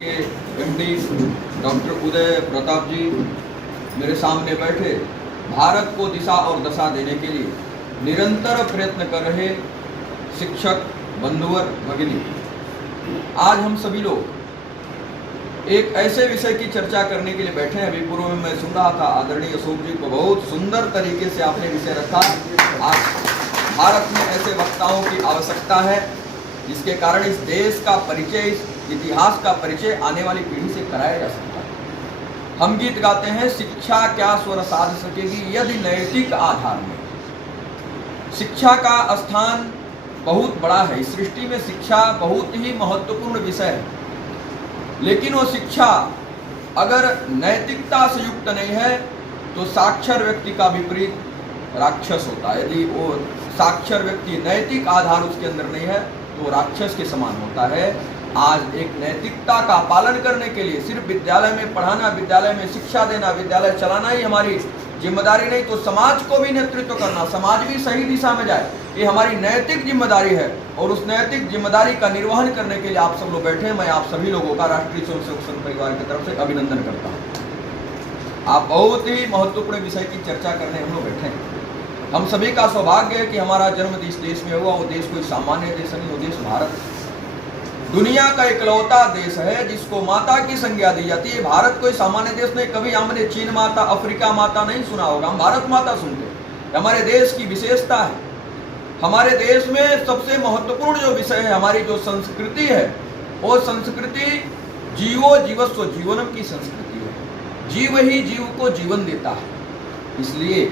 के MD doctor Uday Pratap जी मेरे सामने बैठे भारत को दिशा और दशा देने के लिए निरंतर प्रयत्न कर रहे शिक्षक बंधुवर भगिनी, आज हम सभी लोग एक ऐसे विषय की चर्चा करने के लिए बैठे हैं। अभी पूर्व में मैं सुन रहा था आदरणीय अशोक जी को, बहुत सुंदर तरीके से आपने विषय रखा। आज भारत में ऐसे वक्ताओं की आवश्यकता है जिसके कारण इस देश का परिचय, इस इतिहास का परिचय आने वाली पीढ़ी से कराया जा सकता है। हम गीत गाते हैं, शिक्षा क्या स्वर साध सकेगी यदि नैतिक आधार में। शिक्षा का स्थान बहुत बड़ा है। इस सृष्टि में शिक्षा बहुत ही महत्वपूर्ण विषय है, लेकिन वो शिक्षा अगर नैतिकता से युक्त नहीं है तो साक्षर व्यक्ति का विपरीत राक्षस होता है। यदि वो साक्षर व्यक्ति नैतिक आधार उसके अंदर नहीं है तो राक्षस के समान होता है। आज एक नैतिकता का पालन करने के लिए सिर्फ विद्यालय में पढ़ाना, विद्यालय में शिक्षा देना, विद्यालय चलाना ही हमारी जिम्मेदारी नहीं, तो समाज को भी नेतृत्व करना, समाज भी सही दिशा में जाए, ये हमारी नैतिक जिम्मेदारी है। और उस नैतिक जिम्मेदारी का निर्वहन करने के लिए आप सब लोग बैठे हैं। मैं आप सभी लोगों का राष्ट्रीय स्वयंसेवक संघ परिवार की तरफ से अभिनंदन करता हूँ। आप बहुत ही महत्वपूर्ण विषय की चर्चा करने हम लोग बैठे हैं। हम सभी का सौभाग्य है कि हमारा जन्म जिस देश में हुआ वो देश कोई सामान्य देश नहीं, वो देश भारत दुनिया का इकलौता देश है जिसको माता की संज्ञा दी जाती है। भारत कोई सामान्य देश नहीं। कभी हमने चीन माता, अफ्रीका माता नहीं सुना होगा, हम भारत माता सुनते हैं। हमारे देश की विशेषता है। हमारे देश में सबसे महत्वपूर्ण जो विषय है, हमारी जो संस्कृति है, वो संस्कृति जीवो जीवस्व जीवनम की संस्कृति है। जीव ही जीव को जीवन देता है। इसलिए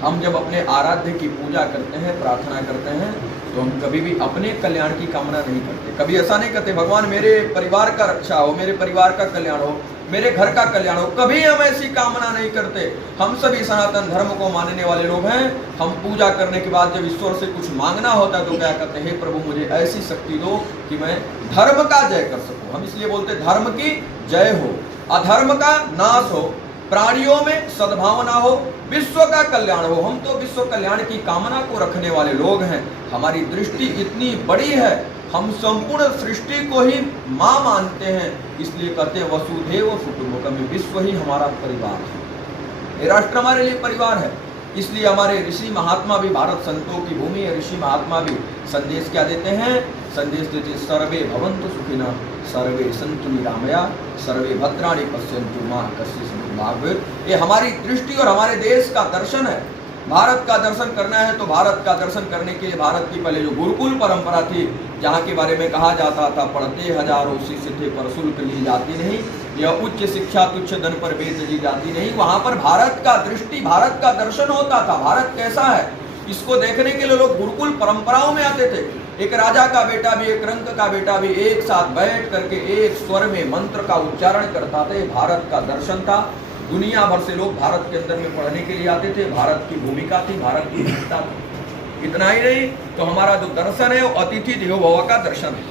हम जब अपने आराध्य की पूजा करते हैं, प्रार्थना करते हैं, तो हम कभी भी अपने कल्याण की कामना नहीं करते। कभी ऐसा नहीं करते भगवान मेरे परिवार का रक्षा हो, मेरे परिवार का कल्याण हो, मेरे घर का कल्याण हो, कभी हम ऐसी कामना नहीं करते। हम सभी सनातन धर्म को मानने वाले लोग हैं। हम पूजा करने के बाद जब ईश्वर से कुछ मांगना होता है तो क्या कहते हैं, हे प्रभु मुझे ऐसी शक्ति दो कि मैं धर्म का जय कर सकूं। हम इसलिए बोलते धर्म की जय हो, अधर्म का नाश हो, प्राणियों में सद्भावना हो, विश्व का कल्याण हो। हम तो विश्व कल्याण की कामना को रखने वाले लोग हैं। हमारी दृष्टि इतनी बड़ी है, हम संपूर्ण सृष्टि को ही माँ मानते हैं। इसलिए कहते हैं वसुधैव कुटुंबकम, विश्व ही हमारा परिवार है। ये राष्ट्र हमारे लिए परिवार है। इसलिए हमारे ऋषि महात्मा भी, भारत संतों की भूमि है, ऋषि महात्मा भी संदेश क्या देते हैं? संदेश देते सर्वे भवन्तु सुखिनः, सर्वे सन्तु निरामया, सर्वे भद्राणि पश्यन्तु मा कश्चित् दुर्भाग्यः। ये हमारी दृष्टि और हमारे देश का दर्शन है। भारत का दर्शन करना है तो भारत का दर्शन करने के लिए भारत की पहले जो गुरुकुल परंपरा थी, जहाँ के बारे में कहा जाता था पढ़ते हजारों शिष्य थे पर शुल्क ली जाती नहीं, यह उच्च शिक्षा तुच्छ धन पर बेच दी जाती नहीं। वहाँ पर भारत का दृष्टि, भारत का दर्शन होता था। भारत कैसा है इसको देखने के लिए लोग गुरुकुल परंपराओं में आते थे। एक राजा का बेटा भी, एक रंक का बेटा भी एक साथ बैठ करके एक स्वर में मंत्र का उच्चारण करता था। भारत का दर्शन था। दुनिया भर से लोग भारत के अंदर में पढ़ने के लिए आते थे। भारत की भूमिका थी, भारत की विविधता थी। इतना ही नहीं तो हमारा जो दर्शन है वो अतिथि देवो भव का दर्शन है।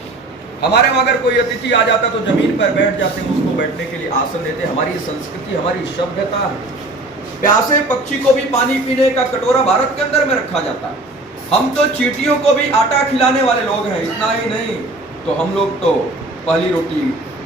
हमारे वहाँ अगर कोई अतिथि आ जाता तो जमीन पर बैठ जाते, उसको बैठने के लिए आसन देते। हमारी संस्कृति, हमारी सभ्यता है। प्यासे पक्षी को भी पानी पीने का कटोरा भारत के अंदर में रखा जाता है। हम तो चींटियों को भी आटा खिलाने वाले लोग हैं। इतना ही नहीं तो हम लोग तो पहली रोटी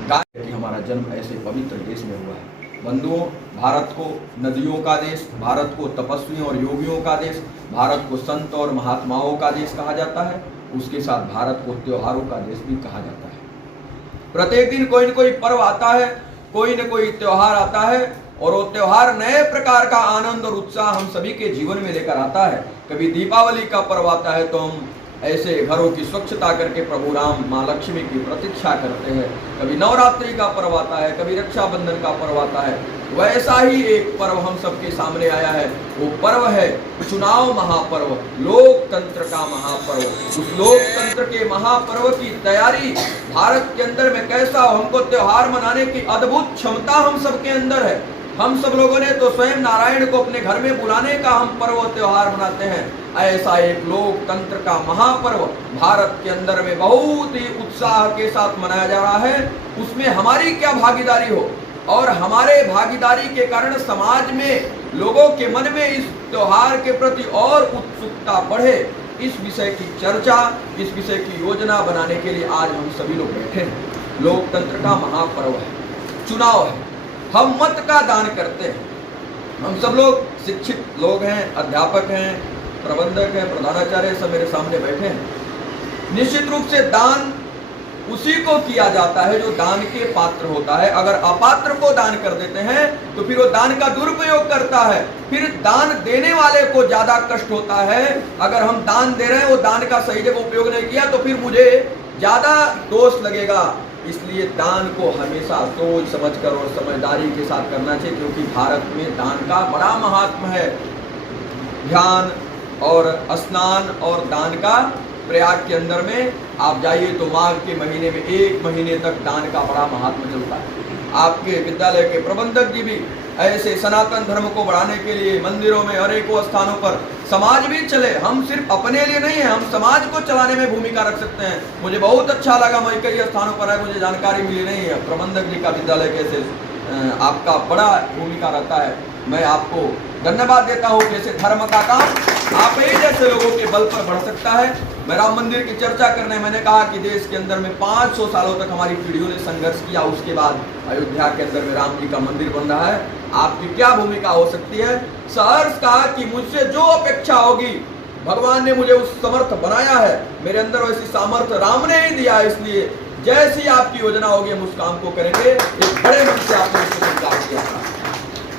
गाय की, हमारा जन्म ऐसे पवित्र देश में हुआ है। बंधुओं, भारत को नदियों का देश, भारत को तपस्वियों और योगियों का देश, भारत को संत और महात्माओं का देश कहा जाता है। उसके साथ भारत को त्योहारों का देश भी कहा जाता है। प्रत्येक दिन कोई न कोई पर्व आता है, कोई न कोई त्योहार आता है, और वो त्योहार नए प्रकार का आनंद और उत्साह हम सभी के जीवन में लेकर आता है। कभी दीपावली का पर्व आता है तो हम ऐसे घरों की स्वच्छता करके प्रभु राम, माँ लक्ष्मी की प्रतीक्षा करते हैं। कभी नवरात्रि का पर्व आता है, कभी रक्षाबंधन का पर्व आता है। वैसा ही एक पर्व हम सबके सामने आया है। वो पर्व है चुनाव महापर्व, लोकतंत्र का महापर्व। उस लोकतंत्र के महापर्व की तैयारी भारत के अंदर में कैसा हो, हमको त्योहार मनाने की अद्भुत क्षमता हम सबके अंदर है। हम सब लोगों ने तो स्वयं नारायण को अपने घर में बुलाने का हम पर्व त्योहार मनाते हैं। ऐसा एक लोकतंत्र का महापर्व भारत के अंदर में बहुत ही उत्साह के साथ मनाया जा रहा है। उसमें हमारी क्या भागीदारी हो और हमारे भागीदारी के कारण समाज में लोगों के मन में इस त्योहार के प्रति और उत्सुकता बढ़े, इस विषय की चर्चा, इस विषय की योजना बनाने के लिए आज हम सभी लोग बैठे हैं। लोकतंत्र का महापर्व है, चुनाव है। हम मत का दान करते हैं। हम सब लोग शिक्षित लोग हैं, अध्यापक हैं, प्रबंधक हैं, प्रधानाचार्य सब मेरे सामने बैठे हैं। निश्चित रूप से दान उसी को किया जाता है जो दान के पात्र होता है। अगर अपात्र को दान कर देते हैं तो फिर वो दान का दुरुपयोग करता है, फिर दान देने वाले को ज्यादा कष्ट होता है। अगर हम दान दे रहे हैं, वो दान का सही जगह उपयोग नहीं किया तो फिर मुझे ज्यादा दोष लगेगा। इसलिए दान को हमेशा सोच समझकर और समझदारी के साथ करना चाहिए, क्योंकि भारत में दान का बड़ा महात्म है। ध्यान और स्नान और दान का प्रयाग के अंदर में आप जाइए तो माघ के महीने में 1 महीने तक दान का बड़ा महात्म चलता है। आपके विद्यालय के प्रबंधक जी भी ऐसे सनातन धर्म को बढ़ाने के लिए मंदिरों में अनेकों स्थानों पर समाज भी चले। हम सिर्फ अपने लिए नहीं है, हम समाज को चलाने में भूमिका रख सकते हैं। मुझे बहुत अच्छा लगा, मैं कई स्थानों पर है, मुझे जानकारी मिली नहीं है प्रबंधक जी का विद्यालय कैसे आपका बड़ा भूमिका रहता है। मैं आपको धन्यवाद देता हूँ। जैसे धर्म का काम आप ही जैसे लोगों के बल पर बढ़ सकता है। मैं राम मंदिर की चर्चा करने मैंने कहा कि देश के अंदर में 500 सालों तक हमारी पीढ़ियों ने संघर्ष किया, उसके बाद अयोध्या के अंदर में राम जी का मंदिर बन रहा है। आपकी क्या भूमिका हो सकती है? सहर्ष कहा कि मुझसे जो अपेक्षा होगी, भगवान ने मुझे उस समर्थ बनाया है, मेरे अंदर वैसी सामर्थ्य राम ने ही दिया है। इसलिए जैसी आपकी योजना होगी हम उस काम को करेंगे। एक बड़े मन से आपने उसको स्वीकार किया।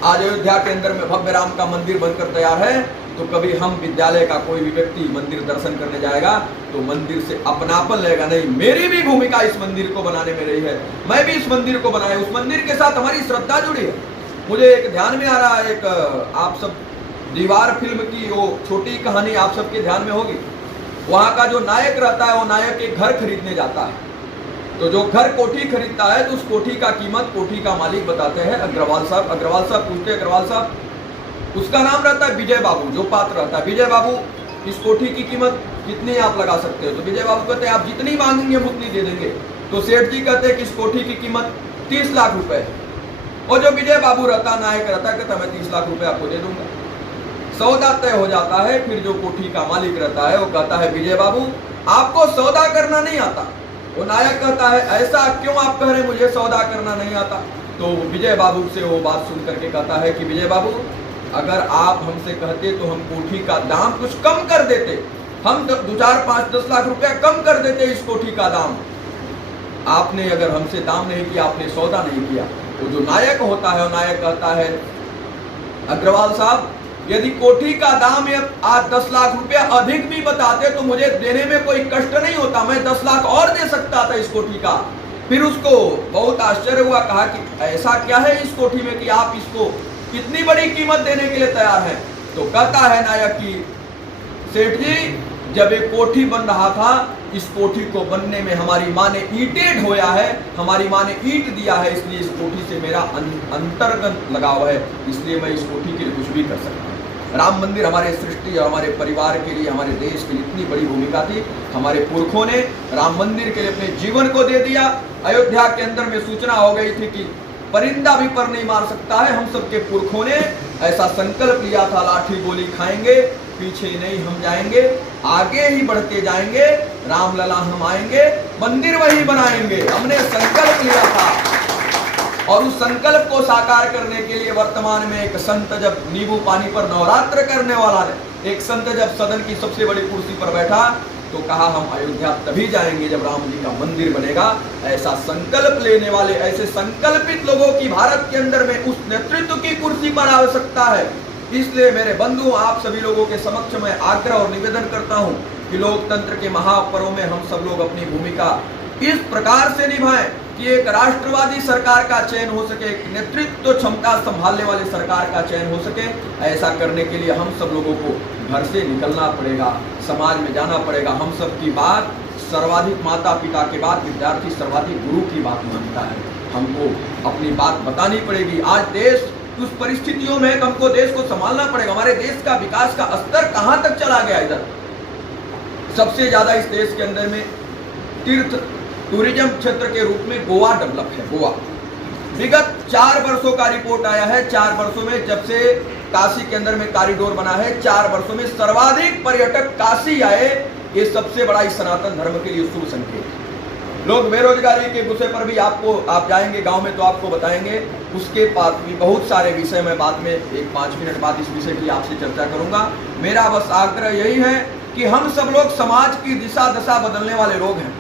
आज अयोध्या के अंदर में भव्य राम का मंदिर बनकर तैयार है, तो कभी हम विद्यालय का कोई भी व्यक्ति मंदिर दर्शन करने जाएगा तो मंदिर से अपनापन लेगा। नहीं, मेरी भी भूमिका इस मंदिर को बनाने में रही है, मैं भी इस मंदिर को बनाया। उस मंदिर के साथ हमारी श्रद्धा जुड़ी है। मुझे एक ध्यान में आ रहा है, एक आप सब दीवार फिल्म की वो छोटी कहानी आप सबके ध्यान में होगी। वहाँ का जो नायक रहता है, वो नायक एक घर खरीदने जाता है। तो जो घर कोठी खरीदता है तो उस कोठी का कीमत कोठी का मालिक बताते हैं अग्रवाल साहब। अग्रवाल साहब पूछते हैं, अग्रवाल साहब, उसका नाम रहता है विजय बाबू, जो पात्र रहता है, विजय बाबू इस कोठी की कीमत कितनी आप लगा सकते हो? तो विजय बाबू कहते हैं आप जितनी मांगेंगे हम उतनी दे देंगे। तो सेठ जी कहते हैं कि इस कोठी की कीमत 30 लाख रुपए है। और जो विजय बाबू रहता, नायक रहता, कहता मैं 30 लाख रुपए आपको दे दूंगा। सौदा तय हो जाता है। फिर जो कोठी का मालिक रहता है वो कहता है विजय बाबू आपको सौदा करना नहीं आता। वो नायक कहता है ऐसा क्यों आप कह रहे, मुझे सौदा करना नहीं आता। तो विजय बाबू से वो बात सुन करके कहता है कि विजय बाबू अगर आप हमसे कहते तो हम कोठी का दाम कुछ कम कर देते, हम 2, 4, 5, 10 लाख रुपया कम कर देते इस कोठी का दाम। आपने अगर हमसे दाम नहीं किया, आपने सौदा नहीं किया। तो जो नायक होता है वो नायक कहता है अग्रवाल साहब यदि कोठी का दाम आज 10 लाख रुपया अधिक भी बताते तो मुझे देने में कोई कष्ट नहीं होता, मैं 10 लाख और दे सकता था इस कोठी का। फिर उसको बहुत आश्चर्य हुआ, कहा कि ऐसा क्या है इस कोठी में कि आप इसको कितनी बड़ी कीमत देने के लिए तैयार हैं? तो कहता है नायक की सेठ जी जब एक कोठी बन रहा था, इस कोठी को बनने में हमारी माँ ने ईंटें ढोया है, हमारी माँ ने ईंट दिया है, इसलिए इस कोठी से मेरा अंतर्गत लगाव है, इसलिए मैं इस कोठी के लिए कुछ भी कर सकता हूँ। राम मंदिर हमारे सृष्टि और हमारे परिवार के लिए, हमारे देश के लिए इतनी बड़ी भूमिका थी। हमारे पुरखों ने राम मंदिर के लिए अपने जीवन को दे दिया। अयोध्या के अंदर में सूचना हो गई थी कि परिंदा भी पर नहीं मार सकता है। हम सबके पुरखों ने ऐसा संकल्प लिया था, लाठी गोली खाएंगे, पीछे नहीं हम जाएंगे, आगे ही बढ़ते जाएंगे, रामलला हम आएंगे, मंदिर वही बनाएंगे। हमने संकल्प लिया था और उस संकल्प को साकार करने के लिए वर्तमान में एक संत जब नींबू पानी पर नवरात्र करने वाला ने, एक संत जब सदन की सबसे बड़ी कुर्सी पर बैठा तो कहा हम अयोध्या तभी जाएंगे जब राम जी का मंदिर बनेगा। ऐसा संकल्प लेने वाले, ऐसे संकल्पित लोगों की भारत के अंदर में उस नेतृत्व की कुर्सी पर आवश्यकता है। इसलिए मेरे बंधु आप सभी लोगों के समक्ष मैं आग्रह और निवेदन करता हूं कि लोकतंत्र के महापर्व में हम सब लोग अपनी भूमिका इस प्रकार से निभाएं कि एक राष्ट्रवादी सरकार का चयन हो सके, एक नेतृत्व क्षमता संभालने वाली सरकार का चयन हो सके। ऐसा करने के लिए हम सब लोगों को घर से निकलना पड़ेगा, समाज में जाना पड़ेगा। हम सब की बात सर्वाधिक माता पिता के बाद विद्यार्थी सर्वाधिक गुरु की बात मानता है। हमको अपनी बात बतानी पड़ेगी। आज देश उस परिस्थितियों में हमको देश को संभालना पड़ेगा। हमारे देश का विकास का स्तर कहां तक चला गया? इधर सबसे ज्यादा इस देश के अंदर में टूरिज्म क्षेत्र के रूप में गोवा डेवलप है। गोवा विगत 4 वर्षों का रिपोर्ट आया है। 4 वर्षों में जब से काशी के अंदर में कॉरिडोर बना है, 4 वर्षों में सर्वाधिक पर्यटक काशी आए। ये सबसे बड़ा इस सनातन धर्म के लिए शुभ संकेत। लोग बेरोजगारी के विषय पर भी आप जाएंगे गांव में तो आपको बताएंगे। उसके बाद भी बहुत सारे विषय मैं बाद में 1-5 मिनट बाद इस विषय की आपसे चर्चा करूंगा। मेरा बस आग्रह यही है कि हम सब लोग समाज की दिशा दशा बदलने वाले लोग हैं।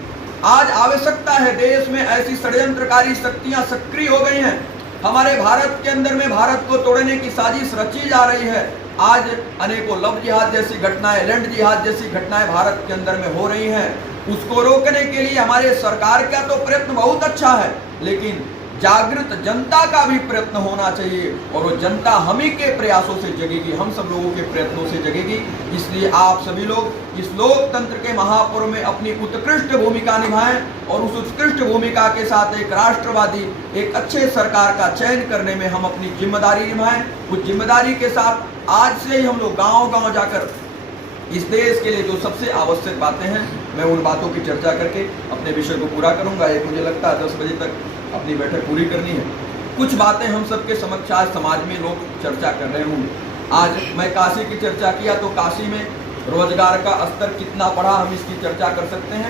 आज आवश्यकता है, देश में ऐसी षड्यंत्रकारी शक्तियां सक्रिय हो गई हैं, हमारे भारत के अंदर में भारत को तोड़ने की साजिश रची जा रही है। आज अनेकों लव जिहाद जैसी घटनाएं, लैंड जिहाद जैसी घटनाएं भारत के अंदर में हो रही हैं। उसको रोकने के लिए हमारे सरकार का तो प्रयत्न बहुत अच्छा है, लेकिन जागृत जनता का भी प्रयत्न होना चाहिए, और वो जनता हम ही के प्रयासों से जगेगी, हम सब लोगों के प्रयत्नों से जगेगी। इसलिए आप सभी लोग इस लोकतंत्र के महापर्व में अपनी उत्कृष्ट भूमिका निभाएं, और उस उत्कृष्ट भूमिका के साथ एक राष्ट्रवादी, एक अच्छे सरकार का चयन करने में हम अपनी जिम्मेदारी निभाएं। उस जिम्मेदारी के साथ आज से ही हम लोग गाँव-गाँव जाकर इस देश के लिए जो सबसे आवश्यक बातें हैं, मैं उन बातों की चर्चा करके अपने विषय को पूरा करूंगा। एक मुझे लगता है 10 बजे तक अपनी बैठक पूरी करनी है। कुछ बातें हम सबके समक्ष आज समाज में लोग चर्चा कर रहे होंगे। आज मैं काशी की चर्चा किया तो काशी में रोजगार का स्तर कितना बढ़ा, हम इसकी चर्चा कर सकते हैं।